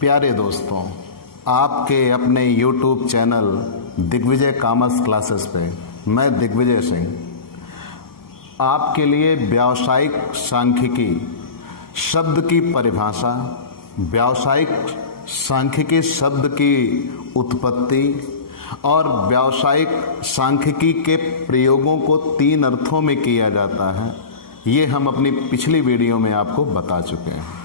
प्यारे दोस्तों, आपके अपने YouTube channel Digvijay commerce classes पे मैं दिग्विजय सिंह आपके लिए व्यावसायिक सांख्यिकी शब्द की परिभाषा, व्यावसायिक सांख्यिकी शब्द की उत्पत्ति और व्यावसायिक सांख्यिकी के प्रयोगों को 3 अर्थों में किया जाता है, ये हम अपनी पिछली वीडियो में आपको बता चुके हैं।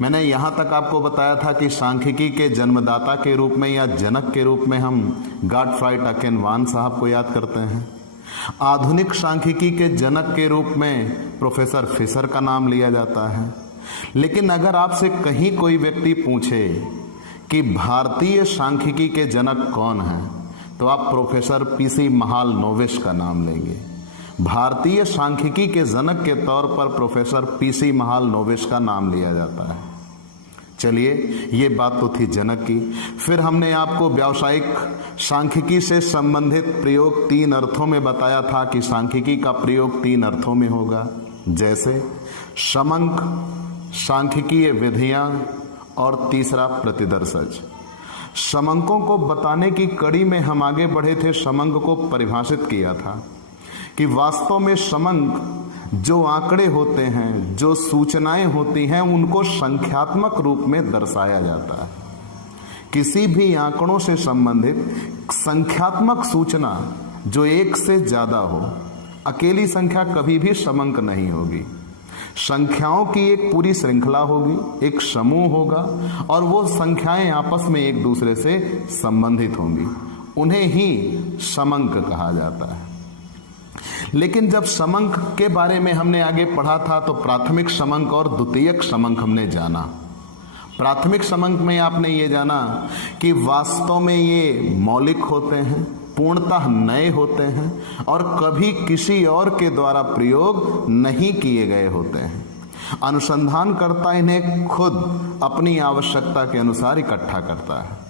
मैंने यहाँ तक आपको बताया था कि सांख्यिकी के जन्मदाता के रूप में या जनक के रूप में हम गॉटफ्राइड अकेनवान साहब को याद करते हैं। आधुनिक सांख्यिकी के जनक के रूप में प्रोफेसर फिशर का नाम लिया जाता है। लेकिन अगर आपसे कहीं कोई व्यक्ति पूछे कि भारतीय सांख्यिकी के जनक कौन हैं, तो आप प्रोफेसर पीसी महालनोबिस का नाम लेंगे। भारतीय सांख्यिकी के जनक के तौर पर प्रोफेसर पीसी महालनोबिस का नाम लिया जाता है। चलिए, ये बात तो थी जनक की। फिर हमने आपको व्यावसायिक सांख्यिकी से संबंधित प्रयोग 3 अर्थों में बताया था कि सांख्यिकी का प्रयोग 3 अर्थों में होगा, जैसे समंक, सांख्यिकीय विधियां और तीसरा प्रतिदर्शज। समंकों को बताने की कड़ी में हम आगे बढ़े थे। समंक को परिभाषित किया था कि वास्तव में समंक जो आंकड़े होते हैं, जो सूचनाएं होती हैं, उनको संख्यात्मक रूप में दर्शाया जाता है। किसी भी आंकड़ों से संबंधित संख्यात्मक सूचना जो 1 से ज्यादा हो, अकेली संख्या कभी भी समंक नहीं होगी। संख्याओं की एक पूरी श्रृंखला होगी, एक समूह होगा और वो संख्याएं आपस में एक दूसरे से संबंधित होंगी, उन्हें ही समंक कहा जाता है। लेकिन जब समंक के बारे में हमने आगे पढ़ा था तो प्राथमिक समंक और द्वितीयक समंक हमने जाना। प्राथमिक समंक में आपने ये जाना कि वास्तव में ये मौलिक होते हैं, पूर्णतः नए होते हैं और कभी किसी और के द्वारा प्रयोग नहीं किए गए होते हैं। अनुसंधानकर्ता इन्हें खुद अपनी आवश्यकता के अनुसार इकट्ठा करता है,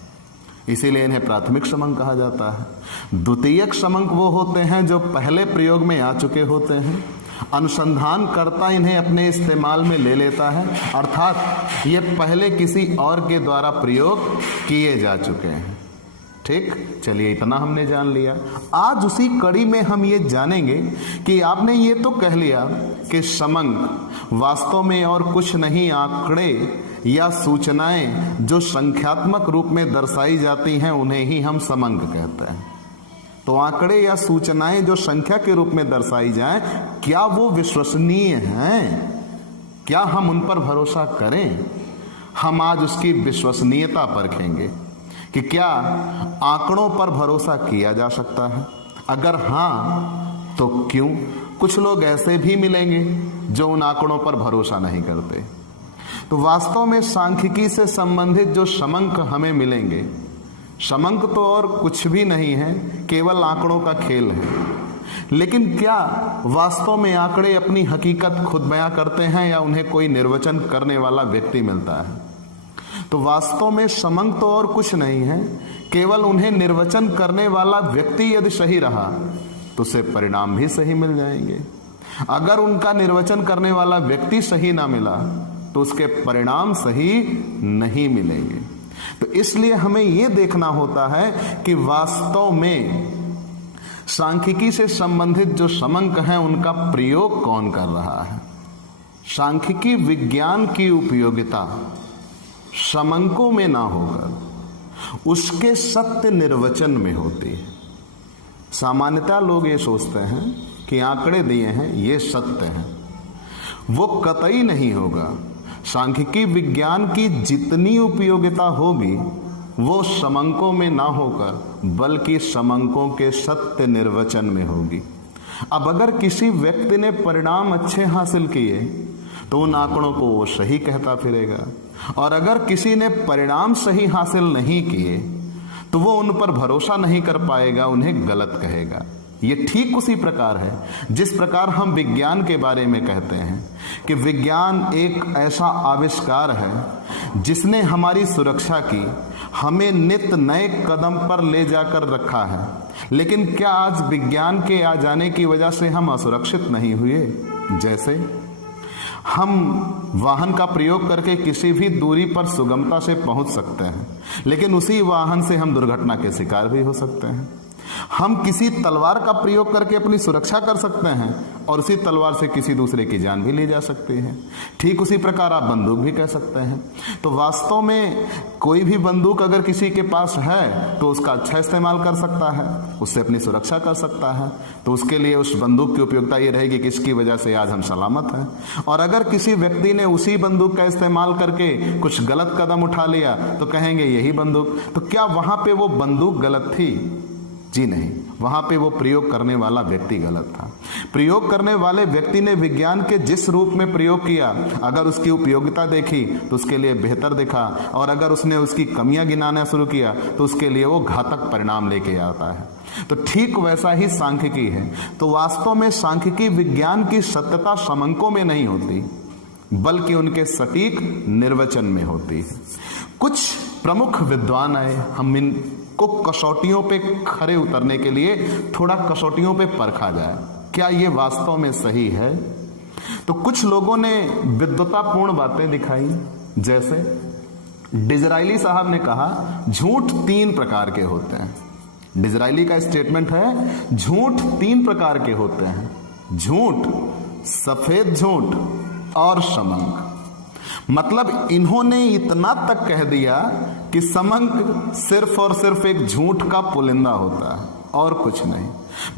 इसीलिए इन्हें प्राथमिक समंक कहा जाता है। द्वितीयक समंक वो होते हैं जो पहले प्रयोग में आ चुके होते हैं, अनुसंधानकर्ता इन्हें अपने इस्तेमाल में ले लेता है, अर्थात ये पहले किसी और के द्वारा प्रयोग किए जा चुके हैं। ठीक, चलिए इतना हमने जान लिया। आज उसी कड़ी में हम ये जानेंगे कि आपने ये तो कह लिया कि समंक वास्तव में और कुछ नहीं, आंकड़े या सूचनाएं जो संख्यात्मक रूप में दर्शाई जाती हैं उन्हें ही हम समंक कहते हैं। तो आंकड़े या सूचनाएं जो संख्या के रूप में दर्शाई जाएं, क्या वो विश्वसनीय हैं? क्या हम उन पर भरोसा करें? हम आज उसकी विश्वसनीयता परखेंगे कि क्या आंकड़ों पर भरोसा किया जा सकता है। अगर हाँ, तो क्यों? कुछ लोग ऐसे भी मिलेंगे जो उन आंकड़ों पर भरोसा नहीं करते। तो वास्तव में सांख्यिकी से संबंधित जो समंक हमें मिलेंगे, समंक तो और कुछ भी नहीं है, केवल आंकड़ों का खेल है। लेकिन क्या वास्तव में आंकड़े अपनी हकीकत खुद बयां करते हैं या उन्हें कोई निर्वचन करने वाला व्यक्ति मिलता है? तो वास्तव में समंक तो और कुछ नहीं है, केवल उन्हें निर्वचन करने वाला व्यक्ति यदि सही रहा तो उसे परिणाम भी सही मिल जाएंगे। अगर उनका निर्वचन करने वाला व्यक्ति सही ना मिला तो उसके परिणाम सही नहीं मिलेंगे। तो इसलिए हमें यह देखना होता है कि वास्तव में सांख्यिकी से संबंधित जो समंक हैं उनका प्रयोग कौन कर रहा है। सांख्यिकी विज्ञान की उपयोगिता समंकों में ना होकर उसके सत्य निर्वचन में होती है। सामान्यतः लोग ये सोचते हैं कि आंकड़े दिए हैं, ये सत्य हैं, वो कतई नहीं होगा। सांख्यिकी विज्ञान की जितनी उपयोगिता होगी वो समंकों में ना होकर बल्कि समंकों के सत्य निर्वचन में होगी। अब अगर किसी व्यक्ति ने परिणाम अच्छे हासिल किए तो उन आंकड़ों को वो सही कहता फिरेगा, और अगर किसी ने परिणाम सही हासिल नहीं किए तो वो उन पर भरोसा नहीं कर पाएगा, उन्हें गलत कहेगा। ये ठीक उसी प्रकार है जिस प्रकार हम विज्ञान के बारे में कहते हैं कि विज्ञान एक ऐसा आविष्कार है जिसने हमारी सुरक्षा की, हमें नित्य नए कदम पर ले जाकर रखा है। लेकिन क्या आज विज्ञान के आ जाने की वजह से हम असुरक्षित नहीं हुए? जैसे हम वाहन का प्रयोग करके किसी भी दूरी पर सुगमता से पहुंच सकते हैं, लेकिन उसी वाहन से हम दुर्घटना के शिकार भी हो सकते हैं। हम किसी तलवार का प्रयोग करके अपनी सुरक्षा कर सकते हैं और उसी तलवार से किसी दूसरे की जान भी ली जा सकती है। ठीक उसी प्रकार आप बंदूक भी कह सकते हैं। तो वास्तव में कोई भी बंदूक अगर किसी के पास है तो उसका अच्छा इस्तेमाल कर सकता है, उससे अपनी सुरक्षा कर सकता है। तो उसके लिए उस बंदूक की उपयोगिता ये रहेगी कि इसकी वजह से आज हम सलामत हैं। और अगर किसी व्यक्ति ने उसी बंदूक का इस्तेमाल करके कुछ गलत कदम उठा लिया तो कहेंगे यही बंदूक। तो क्या वहां पे वो बंदूक गलत थी? जी नहीं, वहां पे वो प्रयोग करने वाला व्यक्ति गलत था। प्रयोग करने वाले व्यक्ति ने विज्ञान के जिस रूप में प्रयोग किया, अगर उसकी उपयोगिता देखी तो उसके लिए बेहतर दिखा, और अगर उसने उसकी कमियां गिनाना शुरू किया तो उसके लिए वो घातक परिणाम लेके आता है। तो ठीक वैसा ही सांख्यिकी है। तो वास्तव में सांख्यिकी विज्ञान की सत्यता समंकों में नहीं होती, बल्कि उनके सटीक निर्वचन में होती है। कुछ प्रमुख विद्वान आए, हम इनको कसौटियों पे खरे उतरने के लिए थोड़ा कसौटियों पे परखा जाए, क्या ये वास्तव में सही है। तो कुछ लोगों ने विद्वतापूर्ण बातें दिखाई, जैसे डिजराइली साहब ने कहा झूठ 3 प्रकार के होते हैं। डिजराइली का स्टेटमेंट है झूठ 3 प्रकार के होते हैं, झूठ, सफेद झूठ और समंक। मतलब इन्होंने इतना तक कह दिया कि समंक सिर्फ और सिर्फ एक झूठ का पुलिंदा होता है और कुछ नहीं।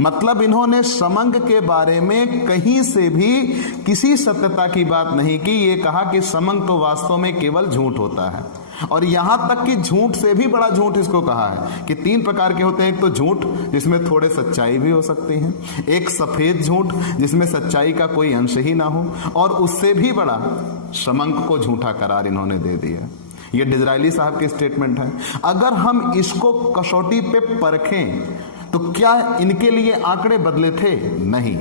मतलब इन्होंने समंक के बारे में कहीं से भी किसी सत्यता की बात नहीं की। ये कहा कि समंक तो वास्तव में केवल झूठ होता है, और यहां तक कि झूठ से भी बड़ा झूठ इसको कहा है कि 3 प्रकार के होते हैं। एक तो झूठ जिसमें थोड़े सच्चाई भी हो सकती है, एक सफेद झूठ जिसमें सच्चाई का कोई अंश ही ना हो, और उससे भी बड़ा समंक को झूठा करार इन्होंने दे दिया। ये डिजराइली साहब की स्टेटमेंट है। अगर हम इसको कसौटी पे परखें तो क्या इनके लिए आंकड़े बदले थे? नहीं,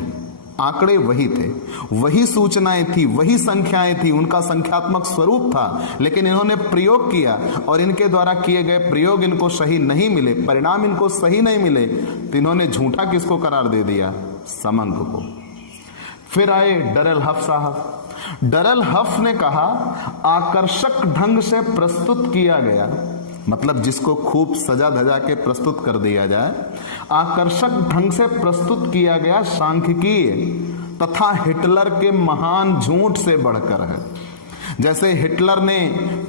आंकड़े वही थे, वही सूचनाएं थी, वही संख्याएं थी, उनका संख्यात्मक स्वरूप था, लेकिन इन्होंने प्रयोग किया और इनके द्वारा किए गए प्रयोग इनको सही नहीं मिले, परिणाम इनको सही नहीं मिले, तो इन्होंने झूठा किसको करार दे दिया? समंक को। फिर आए डरेल हफ साहब। डरेल हफ ने कहा आकर्षक ढंग से प्रस्तुत किया गया, मतलब जिसको खूब सजा धजा के प्रस्तुत कर दिया जाए, आकर्षक ढंग से प्रस्तुत किया गया सांख्यिकीय तथा हिटलर के महान झूठ से बढ़कर है। जैसे हिटलर ने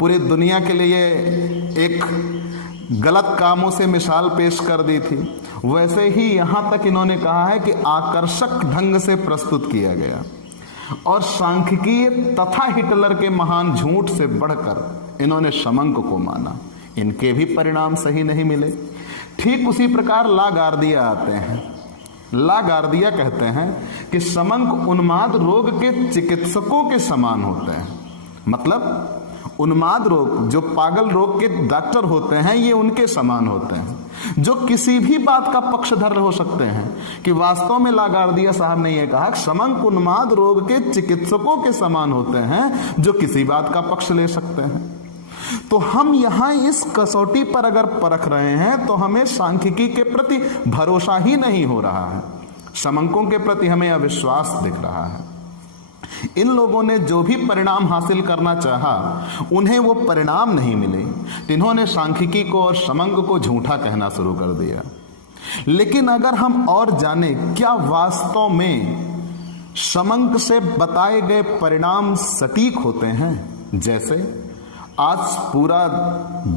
पूरी दुनिया के लिए एक गलत कामों से मिसाल पेश कर दी थी, वैसे ही यहां तक इन्होंने कहा है कि आकर्षक ढंग से प्रस्तुत किया गया, और सांख्यिकीय तथा हिटलर के महान झूठ से बढ़कर इन्होंने समंक को माना। इनके भी परिणाम सही नहीं मिले। ठीक उसी प्रकार लागार्दिया आते हैं। लागार्दिया कहते हैं कि समंक उन्माद रोग के चिकित्सकों के समान होते हैं। मतलब उन्माद रोग, जो पागल रोग के डॉक्टर होते हैं, ये उनके समान होते हैं, जो किसी भी बात का पक्षधर हो सकते हैं। कि वास्तव में लागार्दिया साहब ने यह कहा समंक उन्माद रोग के चिकित्सकों के समान होते हैं, जो किसी बात का पक्ष ले सकते हैं। तो हम यहां इस कसौटी पर अगर परख रहे हैं तो हमें सांख्यिकी के प्रति भरोसा ही नहीं हो रहा है, समंकों के प्रति हमें अविश्वास दिख रहा है। इन लोगों ने जो भी परिणाम हासिल करना चाहा, उन्हें वो परिणाम नहीं मिले। इन्होंने सांख्यिकी को और समंक को झूठा कहना शुरू कर दिया। लेकिन अगर हम और जाने क्या वास्तव में समंक से बताए गए परिणाम सटीक होते हैं। जैसे आज पूरा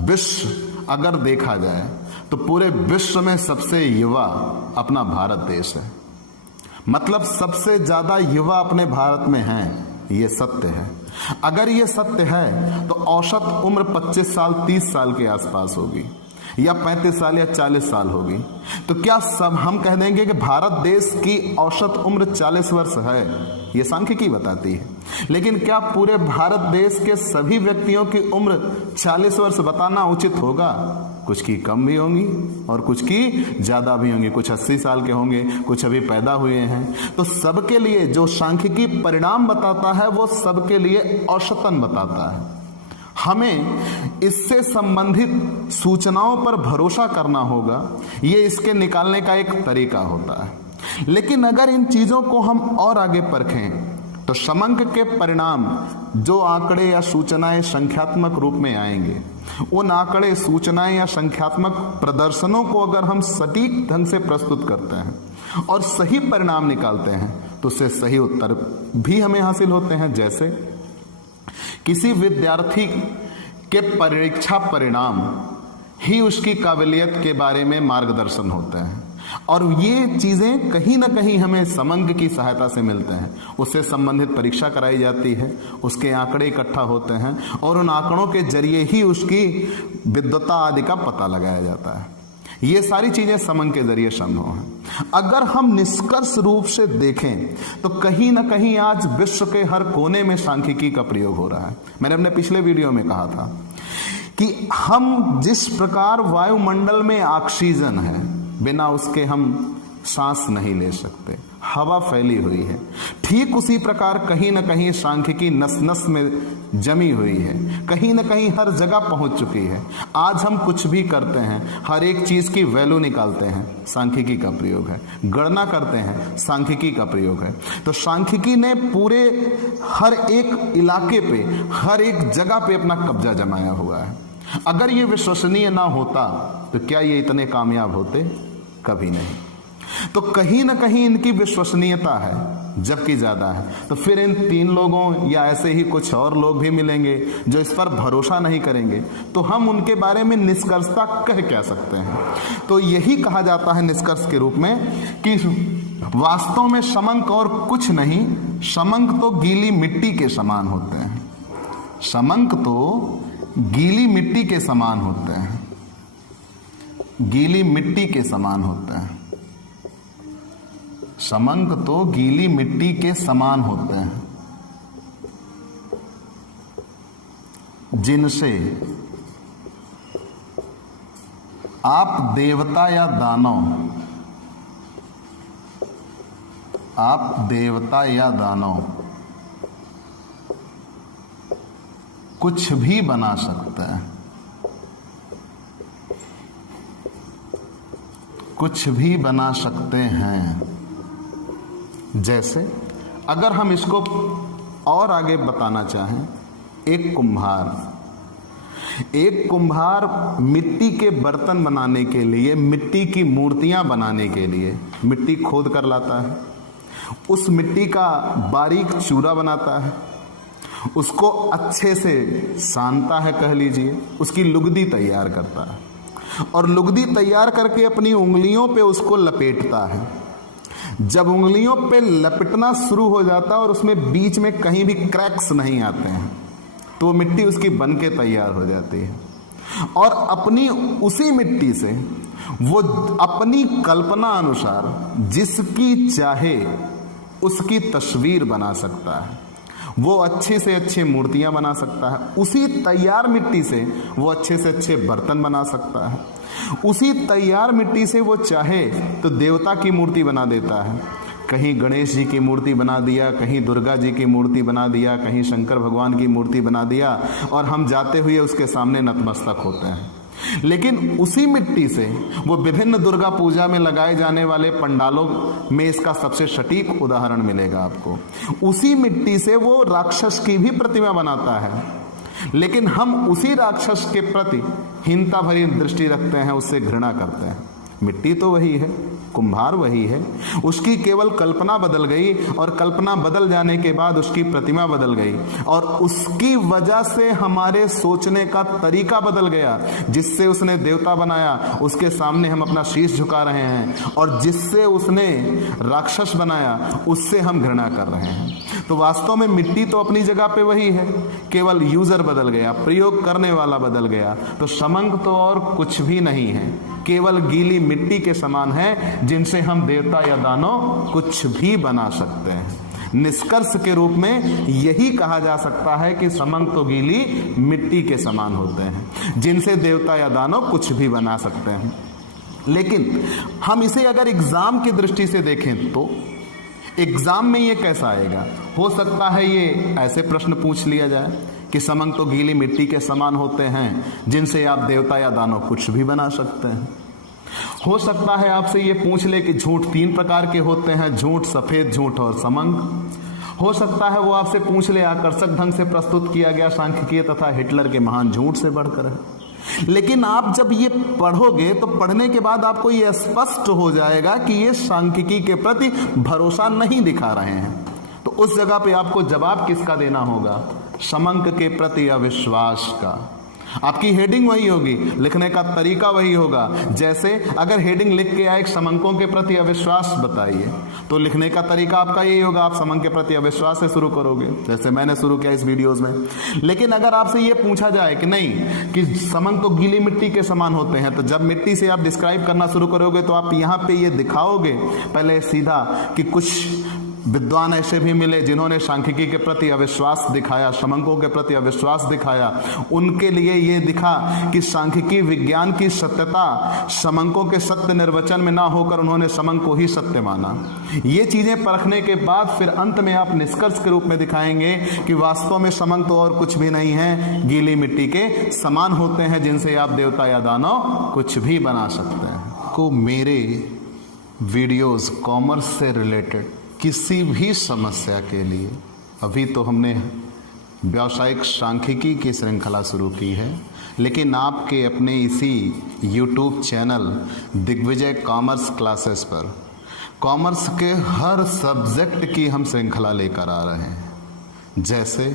विश्व अगर देखा जाए तो पूरे विश्व में सबसे युवा अपना भारत देश है। मतलब सबसे ज्यादा युवा अपने भारत में हैं, ये सत्य है। अगर ये सत्य है तो औसत उम्र 25 साल 30 साल के आसपास होगी, या 35 साल या 40 साल होगी। तो क्या सब हम कह देंगे कि भारत देश की औसत उम्र 40 वर्ष है? ये सांख्यिकी बताती है। लेकिन क्या पूरे भारत देश के सभी व्यक्तियों की उम्र 40 वर्ष बताना उचित होगा? कुछ की कम भी होंगी और कुछ की ज्यादा भी होंगी। कुछ 80 साल के होंगे, कुछ अभी पैदा हुए हैं। तो सबके लिए जो सांख्यिकी परिणाम बताता है वो सबके लिए औसतन बताता है। हमें इससे संबंधित सूचनाओं पर भरोसा करना होगा, ये इसके निकालने का एक तरीका होता है। लेकिन अगर इन चीजों को हम और आगे परखें तो समंक के परिणाम जो आंकड़े या सूचनाएं संख्यात्मक रूप में आएंगे, उन आंकड़े, सूचनाएं या संख्यात्मक प्रदर्शनों को अगर हम सटीक ढंग से प्रस्तुत करते हैं और सही परिणाम निकालते हैं तो उससे सही उत्तर भी हमें हासिल होते हैं। जैसे किसी विद्यार्थी के परीक्षा परिणाम ही उसकी काबिलियत के बारे में मार्गदर्शन होते हैं, और ये चीजें कहीं ना कहीं हमें समंक की सहायता से मिलते हैं। उससे संबंधित परीक्षा कराई जाती है, उसके आंकड़े इकट्ठा होते हैं और उन आंकड़ों के जरिए ही उसकी विद्वता आदि का पता लगाया जाता है। ये सारी चीजें समंक के जरिए संभव हैं। अगर हम निष्कर्ष रूप से देखें तो कहीं ना कहीं आज विश्व के हर कोने में सांख्यिकी का प्रयोग हो रहा है। मैंने अपने पिछले वीडियो में कहा था कि हम जिस प्रकार वायुमंडल में ऑक्सीजन है, बिना उसके हम सांस नहीं ले सकते, हवा फैली हुई है, ठीक उसी प्रकार कहीं ना कहीं सांख्यिकी नस नस में जमी हुई है, कहीं ना कहीं हर जगह पहुंच चुकी है। आज हम कुछ भी करते हैं, हर एक चीज की वैल्यू निकालते हैं, सांख्यिकी का प्रयोग है। गणना करते हैं, सांख्यिकी का प्रयोग है। तो सांख्यिकी ने पूरे हर एक इलाके पे, हर एक जगह पे अपना कब्जा जमाया हुआ है। अगर ये विश्वसनीय ना होता तो क्या ये इतने कामयाब होते? कभी नहीं। तो कहीं ना कहीं इनकी विश्वसनीयता है, जबकि ज्यादा है। तो फिर इन 3 लोगों या ऐसे ही कुछ और लोग भी मिलेंगे जो इस पर भरोसा नहीं करेंगे, तो हम उनके बारे में निष्कर्षता कह क्या सकते हैं? तो यही कहा जाता है निष्कर्ष के रूप में कि वास्तव में समंक और कुछ नहीं, समंक तो गीली मिट्टी के समान होते हैं। समंक तो गीली मिट्टी के समान होते हैं, गीली मिट्टी के समान होते हैं। समंक तो गीली मिट्टी के समान होते हैं, जिनसे आप देवता या दानव, आप देवता या दानव कुछ भी बना सकते हैं, कुछ भी बना सकते हैं। जैसे अगर हम इसको और आगे बताना चाहें, एक कुम्हार मिट्टी के बर्तन बनाने के लिए, मिट्टी की मूर्तियां बनाने के लिए मिट्टी खोद कर लाता है, उस मिट्टी का बारीक चूरा बनाता है, उसको अच्छे से सानता है, कह लीजिए, उसकी लुगदी तैयार करता है, और लुगदी तैयार करके अपनी उंगलियों पे उसको लपेटता है। जब उंगलियों पे लपेटना शुरू हो जाता है और उसमें बीच में कहीं भी क्रैक्स नहीं आते हैं, तो वो मिट्टी उसकी बन के तैयार हो जाती है। और अपनी उसी मिट्टी से वो अपनी कल्पना अनुसार जिसकी चाहे उसकी तस्वीर बना सकता है, वो अच्छे से अच्छे मूर्तियां बना सकता है। उसी तैयार मिट्टी से वो अच्छे से अच्छे बर्तन बना सकता है। उसी तैयार मिट्टी से वो चाहे तो देवता की मूर्ति बना देता है। कहीं गणेश जी की मूर्ति बना दिया, कहीं दुर्गा जी की मूर्ति बना दिया, कहीं शंकर भगवान की मूर्ति बना दिया, और हम जाते हुए उसके सामने नतमस्तक होते हैं। लेकिन उसी मिट्टी से वो विभिन्न दुर्गा पूजा में लगाए जाने वाले पंडालों में इसका सबसे सटीक उदाहरण मिलेगा आपको। उसी मिट्टी से वो राक्षस की भी प्रतिमा बनाता है, लेकिन हम उसी राक्षस के प्रति हीनता भरी दृष्टि रखते हैं, उससे घृणा करते हैं। मिट्टी तो वही है, कुम्हार वही है, उसकी केवल कल्पना बदल गई, और कल्पना बदल जाने के बाद उसकी प्रतिमा बदल गई, और उसकी वजह से हमारे सोचने का तरीका बदल गया। जिससे उसने देवता बनाया उसके सामने हम अपना शीश झुका रहे हैं, और जिससे उसने राक्षस बनाया उससे हम घृणा कर रहे हैं। तो वास्तव में मिट्टी तो अपनी जगह पे वही है, केवल यूजर बदल गया, प्रयोग करने वाला बदल गया। तो समंक तो और कुछ भी नहीं है, केवल गीली मिट्टी के समान है, जिनसे हम देवता या दानव कुछ भी बना सकते हैं। निष्कर्ष के रूप में यही कहा जा सकता है कि समंक तो गीली मिट्टी के समान होते हैं, जिनसे देवता या दानव कुछ भी बना सकते हैं। लेकिन हम इसे अगर एग्जाम की दृष्टि से देखें तो एग्जाम में ये कैसा आएगा? हो सकता है ये ऐसे प्रश्न पूछ लिया जाए कि समंक तो गीली मिट्टी के समान होते हैं, जिनसे आप देवता या दानव कुछ भी बना सकते हैं। हो सकता है आपसे ये पूछ ले कि झूठ 3 प्रकार के होते हैं, झूठ, सफेद झूठ और समंक। हो सकता है वो आपसे पूछ ले आकर्षक ढंग से प्रस्तुत किया गया सांख्यिकीय तथा हिटलर के महान झूठ से बढ़कर है। लेकिन आप जब ये पढ़ोगे तो पढ़ने के बाद आपको ये स्पष्ट हो जाएगा कि ये सांख्यिकी के प्रति भरोसा नहीं दिखा रहे हैं। तो उस जगह पे आपको जवाब किसका देना होगा? समंक के प्रति अविश्वास का। आपकी हेडिंग वही होगी, लिखने का तरीका वही होगा। जैसे अगर हेडिंग लिख के आए समंकों के प्रति अविश्वास बताइए, तो लिखने का तरीका आपका यही होगा, आप समंक के प्रति अविश्वास से शुरू करोगे, जैसे मैंने शुरू किया इस वीडियोस में। लेकिन अगर आपसे ये पूछा जाए कि नहीं कि समंक तो गीली मिट्टी के समान होते हैं, तो जब मिट्टी से आप डिस्क्राइब करना शुरू करोगे तो आप यहाँ पे ये दिखाओगे पहले सीधा कि कुछ विद्वान ऐसे भी मिले जिन्होंने सांख्यिकी के प्रति अविश्वास दिखाया, समंकों के प्रति अविश्वास दिखाया। उनके लिए ये दिखा कि सांख्यिकी विज्ञान की सत्यता समंकों के सत्य निर्वचन में ना होकर उन्होंने समंक को ही सत्य माना। ये चीजें परखने के बाद फिर अंत में आप निष्कर्ष के रूप में दिखाएंगे कि वास्तव में समंक तो और कुछ भी नहीं है, गीली मिट्टी के समान होते हैं, जिनसे आप देवता या दानव कुछ भी बना सकते हैं। को मेरे वीडियोस कॉमर्स से रिलेटेड किसी भी समस्या के लिए, अभी तो हमने व्यावसायिक सांख्यिकी की श्रृंखला शुरू की है, लेकिन आपके अपने इसी YouTube channel Digvijay commerce classes पर कॉमर्स के हर सब्जेक्ट की हम श्रृंखला लेकर आ रहे हैं, जैसे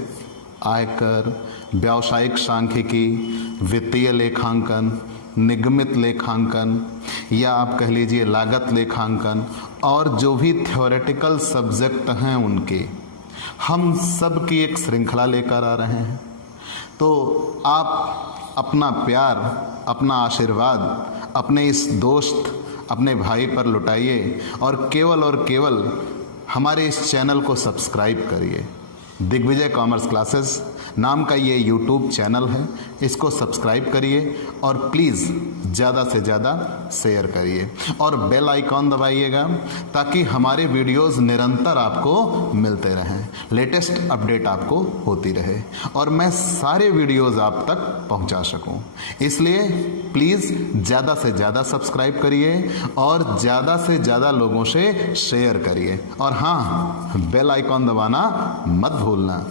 आयकर, व्यावसायिक सांख्यिकी, वित्तीय लेखांकन, निगमित लेखांकन, या आप कह लीजिए लागत लेखांकन, और जो भी थ्योरेटिकल सब्जेक्ट हैं उनके हम सब की एक श्रृंखला लेकर आ रहे हैं। तो आप अपना प्यार, अपना आशीर्वाद अपने इस दोस्त, अपने भाई पर लुटाइए और केवल हमारे इस चैनल को सब्सक्राइब करिए। दिग्विजय कॉमर्स क्लासेस नाम का ये YouTube चैनल है, इसको सब्सक्राइब करिए और प्लीज़ ज़्यादा से ज़्यादा शेयर करिए और बेल आइकॉन दबाइएगा ताकि हमारे वीडियोस निरंतर आपको मिलते रहें, लेटेस्ट अपडेट आपको होती रहे और मैं सारे वीडियोस आप तक पहुंचा सकूं। इसलिए प्लीज़ ज़्यादा से ज़्यादा सब्सक्राइब करिए और ज़्यादा से ज़्यादा लोगों से शेयर करिए और हाँ, बेल आइकॉन दबाना मत भूलना।